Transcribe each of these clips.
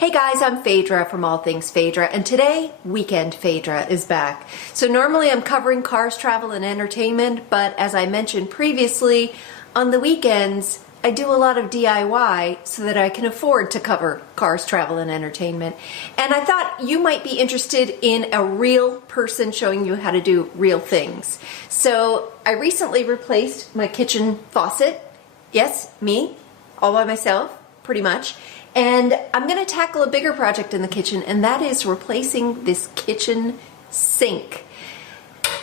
Hey guys, I'm Fadra from All Things Fadra, and today, Weekend Fadra is back. So normally I'm covering cars, travel, and entertainment, but as I mentioned previously, on the weekends, I do a lot of DIY so that I can afford to cover cars, travel, and entertainment. And I thought you might be interested in a real person showing you how to do real things. So I recently replaced my kitchen faucet. Yes, me, all by myself, pretty much. And I'm going to tackle a bigger project in the kitchen, and that is replacing this kitchen sink.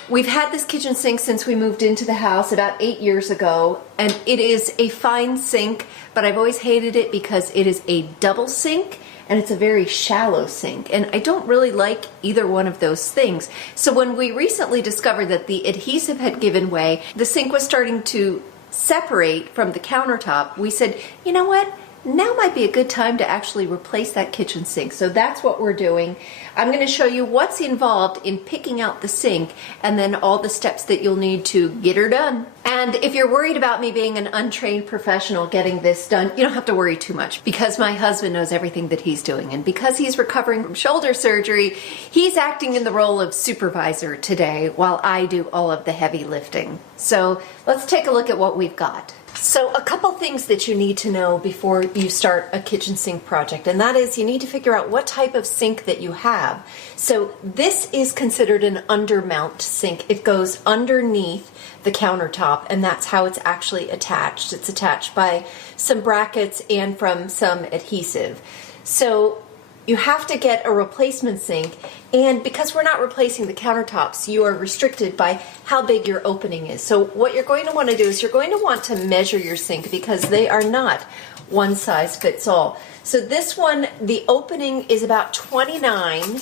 We've had this kitchen sink since we moved into the house about 8 years ago, and it is a fine sink, but I've always hated it because it is a double sink and it's a very shallow sink, and I don't really like either one of those things. So when we recently discovered that the adhesive had given way, the sink was starting to separate from the countertop, we said, you know what? Now might be a good time to actually replace that kitchen sink. So that's what we're doing. I'm going to show you what's involved in picking out the sink and then all the steps that you'll need to get her done. And if you're worried about me being an untrained professional getting this done, you don't have to worry too much because my husband knows everything that he's doing. And because he's recovering from shoulder surgery, he's acting in the role of supervisor today while I do all of the heavy lifting. So let's take a look at what we've got. So a couple things that you need to know before you start a kitchen sink project, and that is you need to figure out what type of sink that you have. So this is considered an undermount sink. It goes underneath the countertop, and that's how it's actually attached. It's attached by some brackets and from some adhesive. So you have to get a replacement sink, and because we're not replacing the countertops, you are restricted by how big your opening is. So what you're going to want to do is you're going to want to measure your sink because they are not one size fits all. So this one, the opening is about 29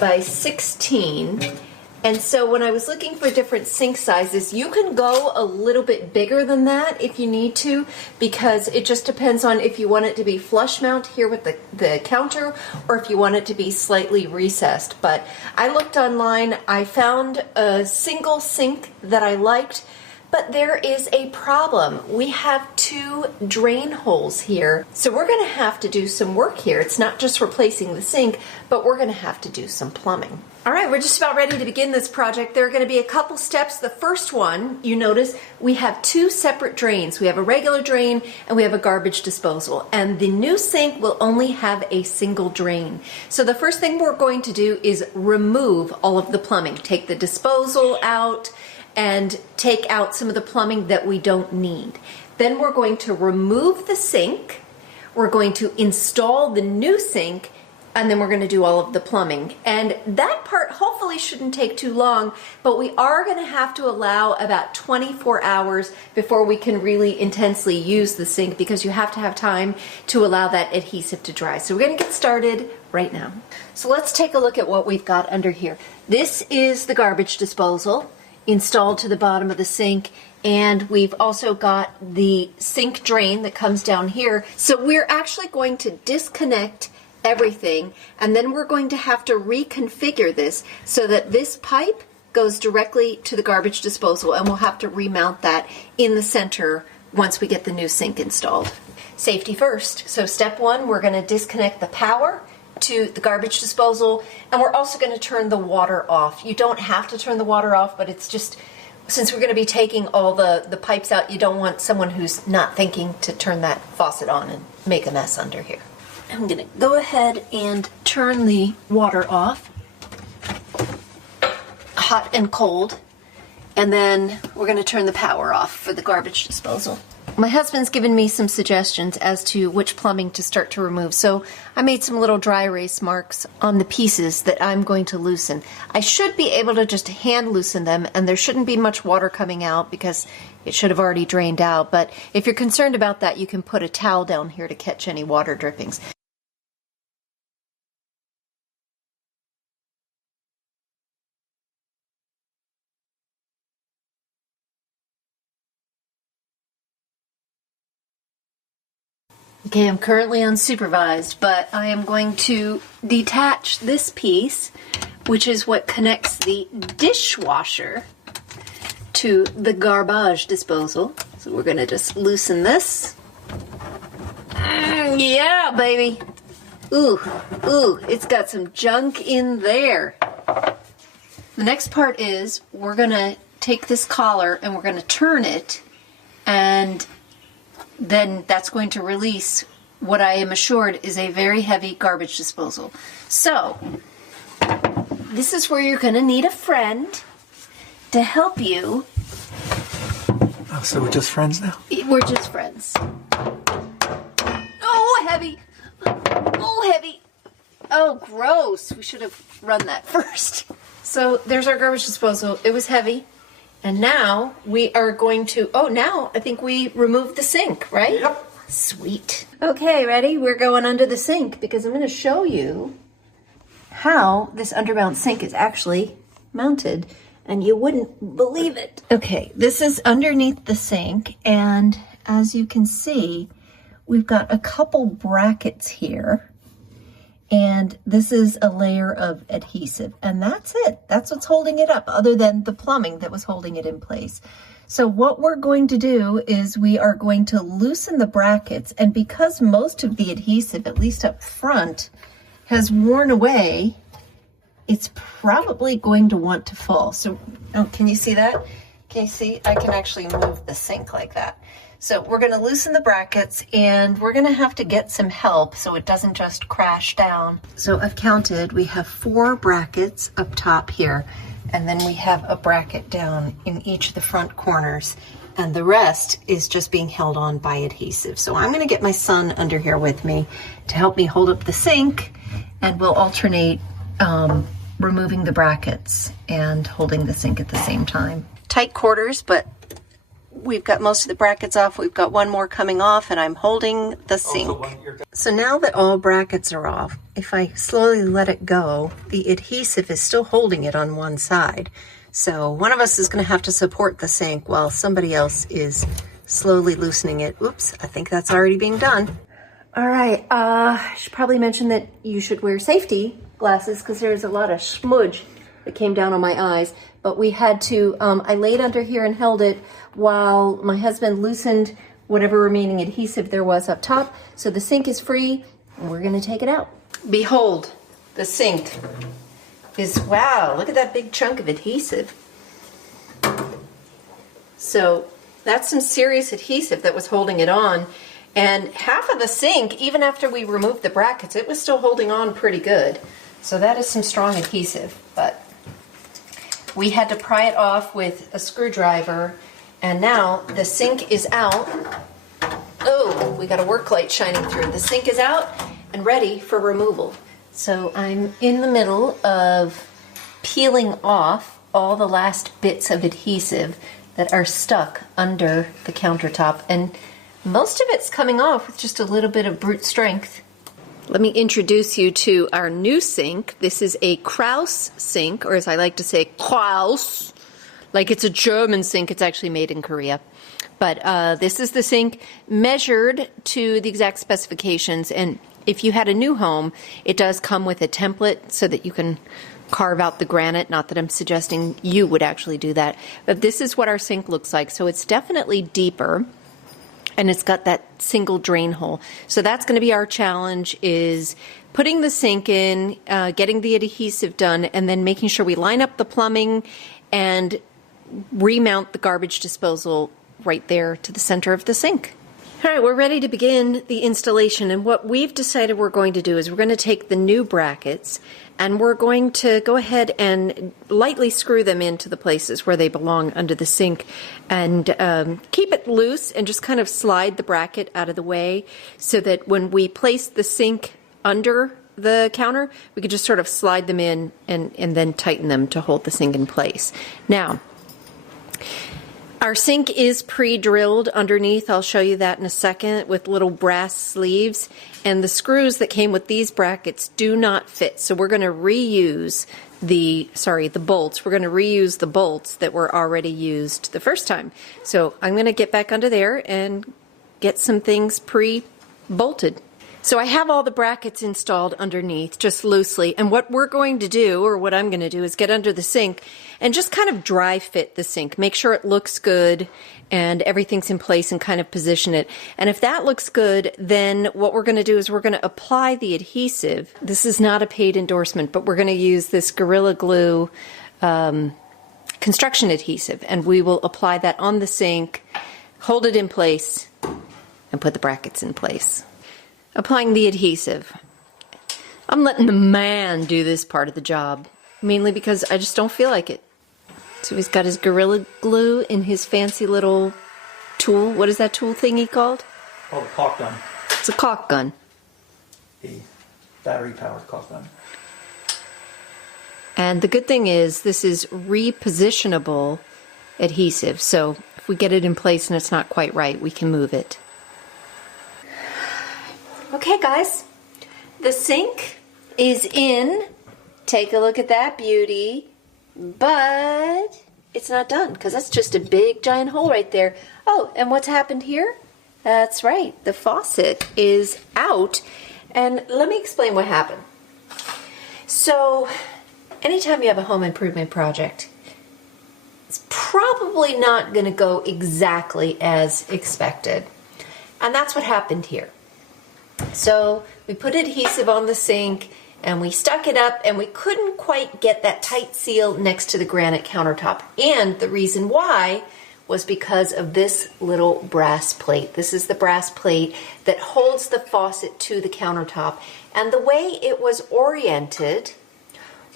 by 16. And so when I was looking for different sink sizes, you can go a little bit bigger than that if you need to, because it just depends on if you want it to be flush mount here with the counter or if you want it to be slightly recessed. But I looked online, I found a single sink that I liked, but there is a problem. We have two drain holes here, so we're going to have to do some work here. It's not just replacing the sink, but we're going to have to do some plumbing. All right, we're just about ready to begin this project. There are going to be a couple steps. The first one, you notice, we have two separate drains. We have a regular drain and we have a garbage disposal. And the new sink will only have a single drain. So the first thing we're going to do is remove all of the plumbing. Take the disposal out and take out some of the plumbing that we don't need. Then we're going to remove the sink. We're going to install the new sink, and then we're going to do all of the plumbing. And that part hopefully shouldn't take too long, but we are going to have to allow about 24 hours before we can really intensely use the sink because you have to have time to allow that adhesive to dry. So we're going to get started right now. So let's take a look at what we've got under here. This is the garbage disposal installed to the bottom of the sink, and we've also got the sink drain that comes down here. So we're actually going to disconnect everything, and then we're going to have to reconfigure this so that this pipe goes directly to the garbage disposal, and we'll have to remount that in the center once we get the new sink installed. Safety first. So step one, we're going to disconnect the power to the garbage disposal, and we're also going to turn the water off. You don't have to turn the water off, but it's just, since we're going to be taking all the pipes out, you don't want someone who's not thinking to turn that faucet on and make a mess under here. I'm going to go ahead and turn the water off, hot and cold, and then we're going to turn the power off for the garbage disposal. My husband's given me some suggestions as to which plumbing to start to remove, so I made some little dry erase marks on the pieces that I'm going to loosen. I should be able to just hand loosen them, and there shouldn't be much water coming out because it should have already drained out, but if you're concerned about that, you can put a towel down here to catch any water drippings. Okay, I'm currently unsupervised, but I am going to detach this piece, which is what connects the dishwasher to the garbage disposal. So we're going to just loosen this. Yeah, baby. Ooh, it's got some junk in there. The next part is we're gonna take this collar and we're gonna turn it, and then that's going to release what I am assured is a very heavy garbage disposal. So, this is where you're gonna need a friend to help you. Oh, so we're just friends now? We're just friends. Oh, heavy. Oh, heavy. Oh, gross. We should have run that first. So there's our garbage disposal. It was heavy. And now we are going to, now I think we removed the sink, right? Yep. Sweet. Okay, ready? We're going under the sink because I'm going to show you how this undermount sink is actually mounted. And you wouldn't believe it. Okay, this is underneath the sink. And as you can see, we've got a couple brackets here. And this is a layer of adhesive, and that's it. That's what's holding it up, other than the plumbing that was holding it in place. So what we're going to do is we are going to loosen the brackets, and because most of the adhesive, at least up front, has worn away, it's probably going to want to fall. So, can you see that? Can you see? I can actually move the sink like that. So we're going to loosen the brackets, and we're going to have to get some help so it doesn't just crash down. So I've counted, we have 4 brackets up top here, and then we have a bracket down in each of the front corners, and the rest is just being held on by adhesive. So I'm going to get my son under here with me to help me hold up the sink, and we'll alternate removing the brackets and holding the sink at the same time. Tight quarters, but we've got most of the brackets off. We've got one more coming off, and I'm holding the sink. So now that all brackets are off, if I slowly let it go, the adhesive is still holding it on one side. So one of us is going to have to support the sink while somebody else is slowly loosening it. Oops, I think that's already being done. All right, I should probably mention that you should wear safety glasses because there's a lot of smudge that came down on my eyes. But we had to, I laid under here and held it while my husband loosened whatever remaining adhesive there was up top. So the sink is free, and we're gonna take it out. Behold, the sink is, wow, look at that big chunk of adhesive. So that's some serious adhesive that was holding it on. And half of the sink, even after we removed the brackets, it was still holding on pretty good. So that is some strong adhesive, but we had to pry it off with a screwdriver, and now the sink is out. Oh, we got a work light shining through. The sink is out and ready for removal. So I'm in the middle of peeling off all the last bits of adhesive that are stuck under the countertop, and most of it's coming off with just a little bit of brute strength. Let me introduce you to our new sink. This is a Kraus sink, or as I like to say, Kraus. Like it's a German sink. It's actually made in Korea. But this is the sink measured to the exact specifications. And if you had a new home, it does come with a template so that you can carve out the granite. Not that I'm suggesting you would actually do that. But this is what our sink looks like. So it's definitely deeper. And it's got that single drain hole. So that's going to be our challenge, is putting the sink in, getting the adhesive done, and then making sure we line up the plumbing and remount the garbage disposal right there to the center of the sink. All right, we're ready to begin the installation. And what we've decided we're going to do is we're going to take the new brackets and we're going to go ahead and lightly screw them into the places where they belong under the sink, and keep it loose and just kind of slide the bracket out of the way so that when we place the sink under the counter, we could just sort of slide them in and then tighten them to hold the sink in place. Now, our sink is pre-drilled underneath. I'll show you that in a second, with little brass sleeves. And the screws that came with these brackets do not fit. So we're going to reuse the bolts. We're going to reuse the bolts that were already used the first time. So I'm going to get back under there and get some things pre-bolted. So I have all the brackets installed underneath, just loosely. And what we're going to do, or what I'm going to do, is get under the sink and just kind of dry fit the sink. Make sure it looks good and everything's in place and kind of position it. And if that looks good, then what we're going to do is we're going to apply the adhesive. This is not a paid endorsement, but we're going to use this Gorilla Glue construction adhesive. And we will apply that on the sink, hold it in place, and put the brackets in place. Applying the adhesive. I'm letting the man do this part of the job, mainly because I just don't feel like it. So he's got his Gorilla Glue in his fancy little tool. What is that tool thingy called? Oh, the caulk gun. It's a caulk gun. The battery-powered caulk gun. And the good thing is this is repositionable adhesive. So if we get it in place and it's not quite right, we can move it. Okay, guys, the sink is in. Take a look at that beauty, but it's not done because that's just a big giant hole right there. Oh, and what's happened here? That's right, the faucet is out. And let me explain what happened. So, anytime you have a home improvement project, it's probably not going to go exactly as expected. And that's what happened here. So we put adhesive on the sink and we stuck it up and we couldn't quite get that tight seal next to the granite countertop. And the reason why was because of this little brass plate. This is the brass plate that holds the faucet to the countertop. And the way it was oriented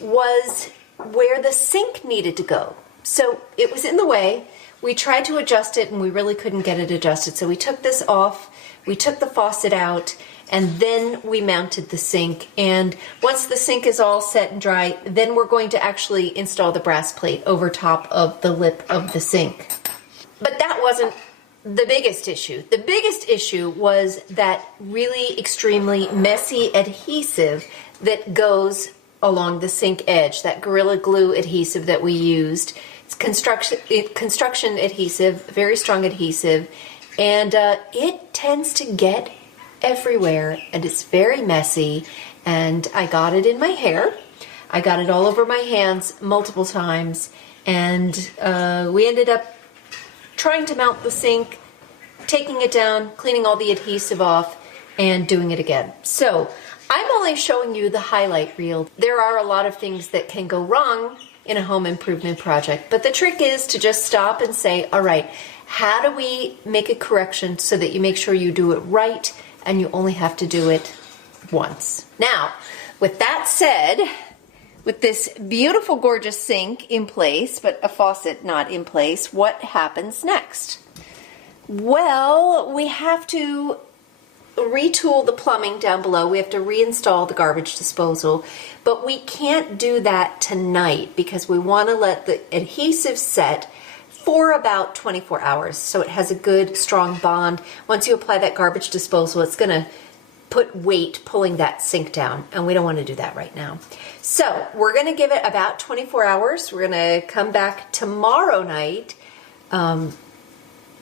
was where the sink needed to go. So it was in the way. We tried to adjust it and we really couldn't get it adjusted. So we took this off, we took the faucet out, and then we mounted the sink. And once the sink is all set and dry, then we're going to actually install the brass plate over top of the lip of the sink. But that wasn't the biggest issue. The biggest issue was that really extremely messy adhesive that goes along the sink edge, that Gorilla Glue adhesive that we used. It's construction adhesive, very strong adhesive, and it tends to get everywhere, and it's very messy, and I got it in my hair. I got it all over my hands multiple times, and we ended up trying to mount the sink, taking it down, cleaning all the adhesive off, and doing it again. So I'm only showing you the highlight reel. There are a lot of things that can go wrong in a home improvement project, but the trick is to just stop and say, all right, how do we make a correction so that you make sure you do it right and you only have to do it once. Now, with that said, with this beautiful, gorgeous sink in place, but a faucet not in place, what happens next? Well, we have to retool the plumbing down below. We have to reinstall the garbage disposal, but we can't do that tonight because we want to let the adhesive set for about 24 hours so it has a good strong bond. Once you apply that garbage disposal, it's going to put weight pulling that sink down, and we don't want to do that right now. So we're going to give it about 24 hours. We're going to come back tomorrow night.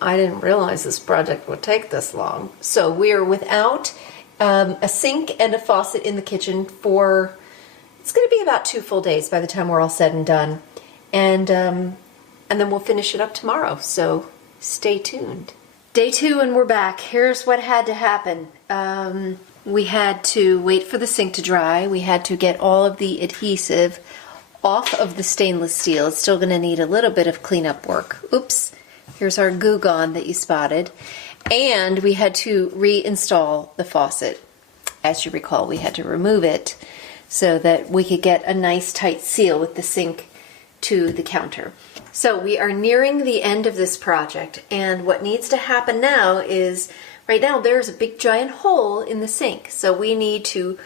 I didn't realize this project would take this long. So we're without a sink and a faucet in the kitchen for, it's going to be about 2 full days by the time we're all said and done. And then we'll finish it up tomorrow, so stay tuned. Day 2 and we're back. Here's what had to happen. We had to wait for the sink to dry. We had to get all of the adhesive off of the stainless steel. It's still going to need a little bit of cleanup work. Oops, here's our Goo Gone that you spotted. And we had to reinstall the faucet. As you recall, we had to remove it so that we could get a nice tight seal with the sink to the counter. So we are nearing the end of this project, and what needs to happen now is, right now there's a big giant hole in the sink, so we need to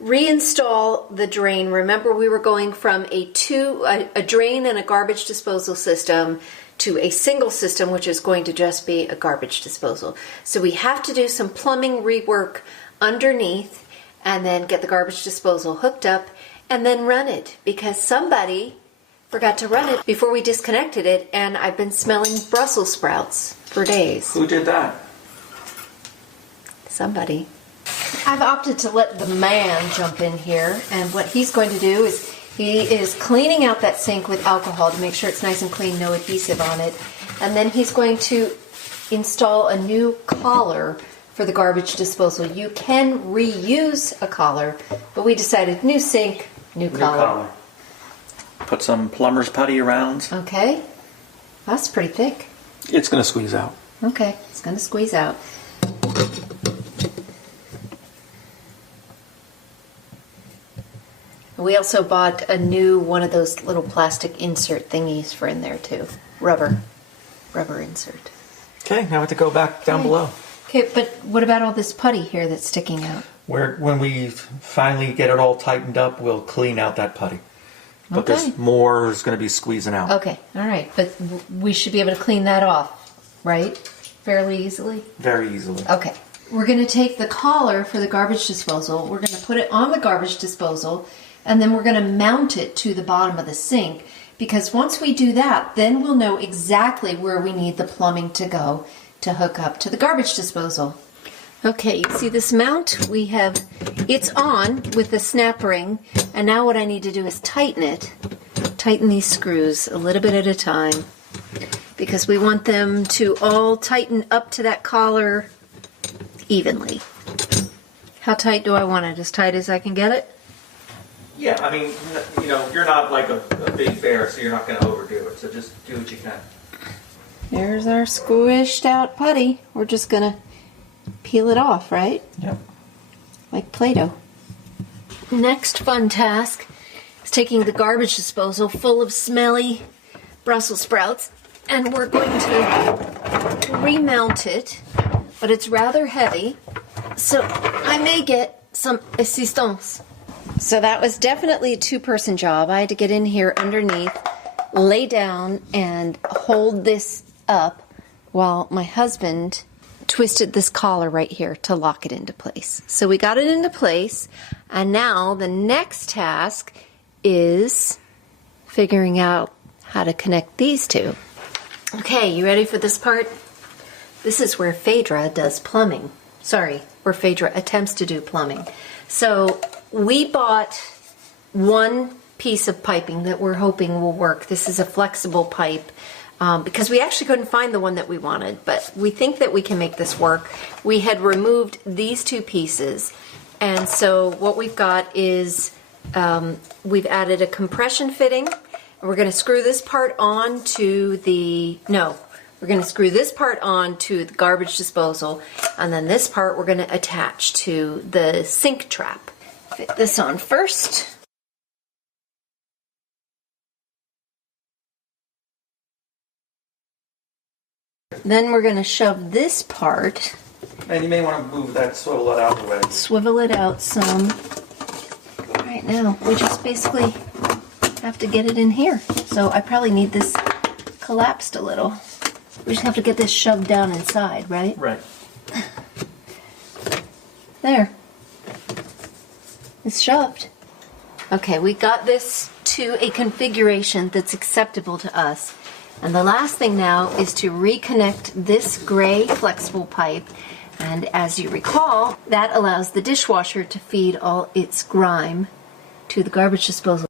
reinstall the drain. Remember, we were going from a drain and a garbage disposal system to a single system, which is going to just be a garbage disposal. So we have to do some plumbing rework underneath and then get the garbage disposal hooked up and then run it, because somebody forgot to run it before we disconnected it, and I've been smelling Brussels sprouts for days. Who did that? Somebody. I've opted to let the man jump in here, and what he's going to do is he is cleaning out that sink with alcohol to make sure it's nice and clean, no adhesive on it, and then he's going to install a new collar for the garbage disposal. You can reuse a collar, but we decided new sink, new collar. Put some plumber's putty around. Okay, that's pretty thick. It's going to squeeze out. Okay, it's going to squeeze out. We also bought a new one of those little plastic insert thingies for in there too. Rubber insert. Okay, now we have to go back down below. Okay, but what about all this putty here that's sticking out? When we finally get it all tightened up, we'll clean out that putty. But Okay. there's more is going to be squeezing out. Okay, all right, but we should be able to clean that off, right? Fairly easily? Very easily. Okay. We're going to take the collar for the garbage disposal, we're going to put it on the garbage disposal, and then we're going to mount it to the bottom of the sink, because once we do that, then we'll know exactly where we need the plumbing to go to hook up to the garbage disposal. Okay, you see this mount? It's on with the snap ring, and now what I need to do is tighten it. Tighten these screws a little bit at a time, because we want them to all tighten up to that collar evenly. How tight do I want it? As tight as I can get it? Yeah, I mean, you're not like a big bear, so you're not going to overdo it. So just do what you can. There's our squished out putty. We're just gonna peel it off, right? Yep. Like Play-Doh. Next fun task is taking the garbage disposal full of smelly Brussels sprouts, and we're going to remount it, but it's rather heavy, so I may get some assistance. So that was definitely a two-person job. I had to get in here underneath, lay down, and hold this up while my husband twisted this collar right here to lock it into place. So we got it into place, and now the next task is figuring out how to connect these two. Okay, you ready for this part? This is where Fadra does plumbing. Sorry, where Fadra attempts to do plumbing. So we bought one piece of piping that we're hoping will work. This is a flexible pipe. Because we actually couldn't find the one that we wanted, but we think that we can make this work. We had removed these two pieces, and so what we've got is we've added a compression fitting, and we're going to screw this part on to we're going to screw this part on to the garbage disposal, and then this part we're going to attach to the sink trap. Fit this on first. Then we're going to shove this part. And you may want to move that, swivel it out of the way. Swivel it out some. Right now, we just basically have to get it in here. So I probably need this collapsed a little. We just have to get this shoved down inside, right? Right. There. It's shoved. Okay, we got this to a configuration that's acceptable to us. And the last thing now is to reconnect this gray flexible pipe. And as you recall, that allows the dishwasher to feed all its grime to the garbage disposal.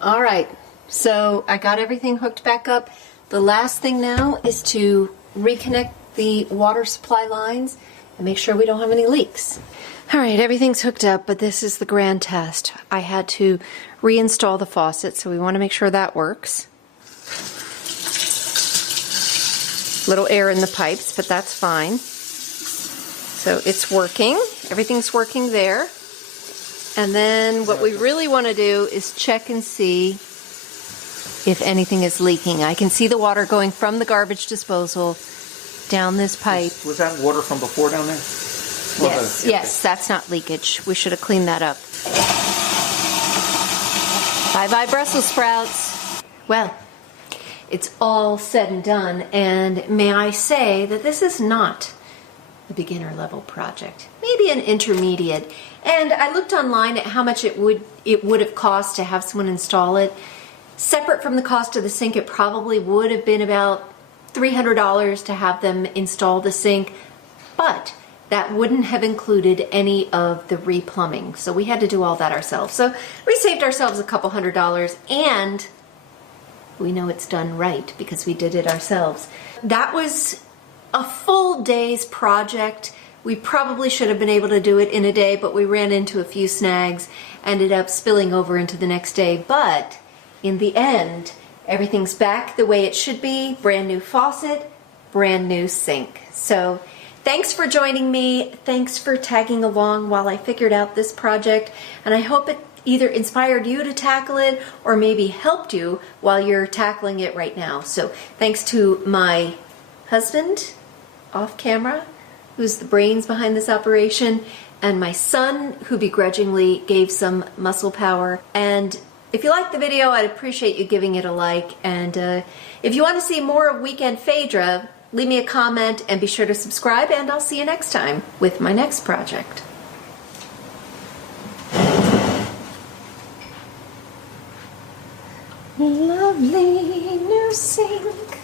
All right, so I got everything hooked back up. The last thing now is to reconnect the water supply lines and make sure we don't have any leaks. All right, everything's hooked up, but this is the grand test. I had to reinstall the faucet, so we want to make sure that works. Little air in the pipes, but that's fine. So it's working. Everything's working there. And then what we really want to do is check and see if anything is leaking. I can see the water going from the garbage disposal down this pipe. Was that water from before down there? Yes, yes, that's not leakage. We should have cleaned that up. Bye-bye Brussels sprouts. Well, it's all said and done, and may I say that this is not a beginner level project. Maybe an intermediate. And I looked online at how much it would have cost to have someone install it. Separate from the cost of the sink, it probably would have been about $300 to have them install the sink, but that wouldn't have included any of the replumbing. So we had to do all that ourselves. So we saved ourselves a couple $100, and we know it's done right because we did it ourselves. That was a full day's project. We probably should have been able to do it in a day, but we ran into a few snags, ended up spilling over into the next day. But in the end, everything's back the way it should be. Brand new faucet, brand new sink. So thanks for joining me. Thanks for tagging along while I figured out this project. And I hope it either inspired you to tackle it or maybe helped you while you're tackling it right now. So thanks to my husband off camera, who's the brains behind this operation, and my son, who begrudgingly gave some muscle power. And if you liked the video, I'd appreciate you giving it a like. And if you want to see more of Weekend Fadra, leave me a comment and be sure to subscribe, and I'll see you next time with my next project. Lovely new sink.